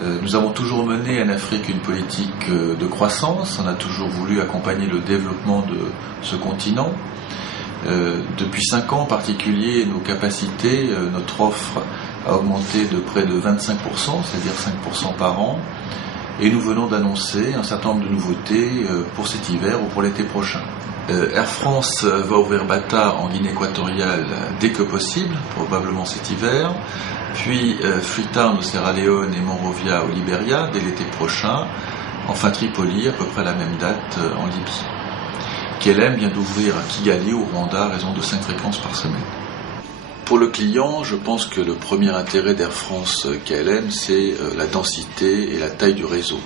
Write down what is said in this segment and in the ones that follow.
Nous avons toujours mené en Afrique une politique de croissance. On a toujours voulu accompagner le développement de ce continent. Depuis 5 ans en particulier, nos capacités, notre offre a augmenté de près de 25%, c'est-à-dire 5% par an. Et nous venons d'annoncer un certain nombre de nouveautés pour cet hiver ou pour l'été prochain. Air France va ouvrir Bata en Guinée équatoriale dès que possible, probablement cet hiver. Puis Freetown au Sierra Leone et Monrovia au Libéria dès l'été prochain. Enfin Tripoli à peu près à la même date en Libye. KLM vient d'ouvrir à Kigali au Rwanda à raison de 5 fréquences par semaine. Pour le client, je pense que le premier intérêt d'Air France KLM, c'est la densité et la taille du réseau.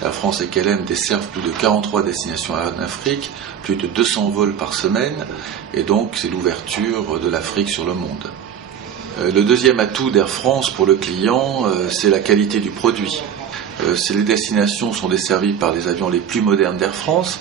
Air France et KLM desservent plus de 43 destinations en Afrique, plus de 200 vols par semaine, et donc c'est l'ouverture de l'Afrique sur le monde. Le deuxième atout d'Air France pour le client, c'est la qualité du produit. Les destinations sont desservies par les avions les plus modernes d'Air France.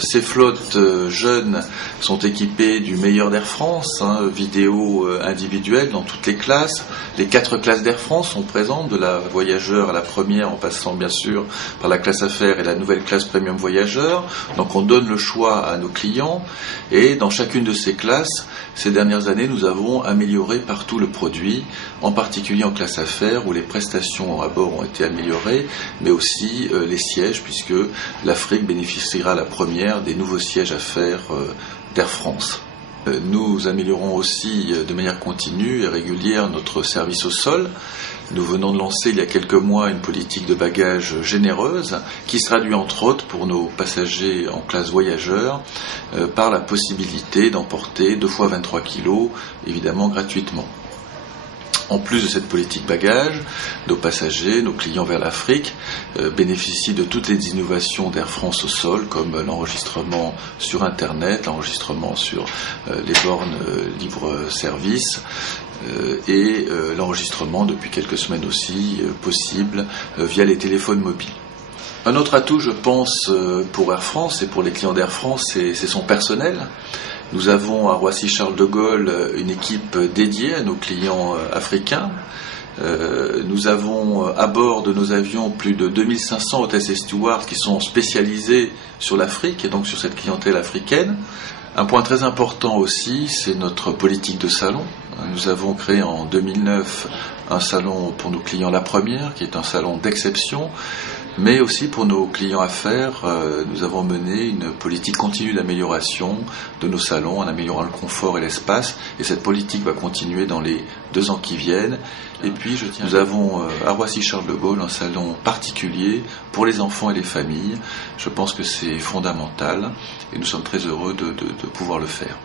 Ces flottes jeunes sont équipées du meilleur d'Air France, vidéo individuelle dans toutes les classes. Les 4 classes d'Air France sont présentes, de la voyageur à la première en passant bien sûr par la classe affaires et la nouvelle classe premium voyageur. Donc on donne le choix à nos clients et dans chacune de ces classes, ces dernières années, nous avons amélioré partout le produit, en particulier en classe affaires où les prestations à bord ont été améliorées, mais aussi les sièges puisque l'Afrique bénéficiera la première des nouveaux sièges affaires d'Air France. Nous améliorons aussi de manière continue et régulière notre service au sol. Nous venons de lancer il y a quelques mois une politique de bagages généreuse qui se traduit entre autres pour nos passagers en classe voyageurs par la possibilité d'emporter 2 fois 23 kilos, évidemment gratuitement. En plus de cette politique bagages, nos passagers, nos clients vers l'Afrique bénéficient de toutes les innovations d'Air France au sol, comme l'enregistrement sur Internet, l'enregistrement sur les bornes libre-service et l'enregistrement depuis quelques semaines aussi possible via les téléphones mobiles. Un autre atout, je pense, pour Air France et pour les clients d'Air France, c'est son personnel. Nous avons à Roissy-Charles de Gaulle une équipe dédiée à nos clients africains. Nous avons à bord de nos avions plus de 2500 hôtesses et stewards qui sont spécialisés sur l'Afrique et donc sur cette clientèle africaine. Un point très important aussi, c'est notre politique de salon. Nous avons créé en 2009 un salon pour nos clients La Première, qui est un salon d'exception. Mais aussi pour nos clients affaires, nous avons mené une politique continue d'amélioration de nos salons en améliorant le confort et l'espace. Et cette politique va continuer dans les 2 ans qui viennent. Et puis, nous avons à Roissy-Charles de Gaulle un salon particulier pour les enfants et les familles. Je pense que c'est fondamental et nous sommes très heureux de pouvoir le faire.